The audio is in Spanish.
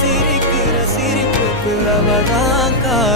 siri kira siri kira